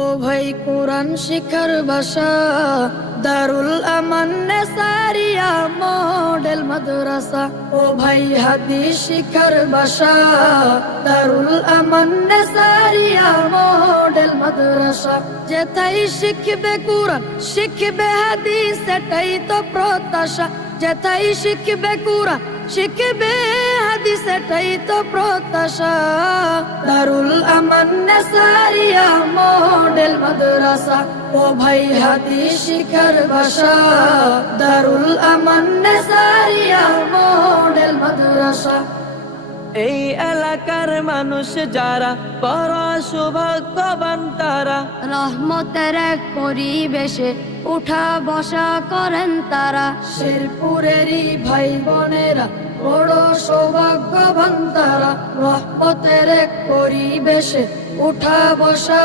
ও ভাই কোরআন শিখার ভাষা দারুল আমান নেসারিয়া মডেল মাদ্রাসা। ও ভাই হাদিস শিখার ভাষা দারুল আমান নেসারিয়া মডেল মাদ্রাসা। যেথায় শিখবে কোরআন শিখবে হাদিস সেটাই তো প্রত্যাশা। যেথায় শিখবে কোরআন শিখবে হাদিস এটাই তো প্রত্যাশা। দারুল আমান নেসারিয়া মডেল মাদ্রাসা। ও ভাই হাদিস শিখার ভাষা দারুল আমান নেসারিয়া মডেল মাদ্রাসা। এই এলাকার মানুষ যারা বড় সৌভাগ্যবান তারা, রহমতের এক পরিবেশে উঠা বসা করেন তারা। শেরপুরেরই ভাই বোনেরা বড় সৌভাগ্যবান তারা। রহমতের এক পরিবেশে উঠা বসা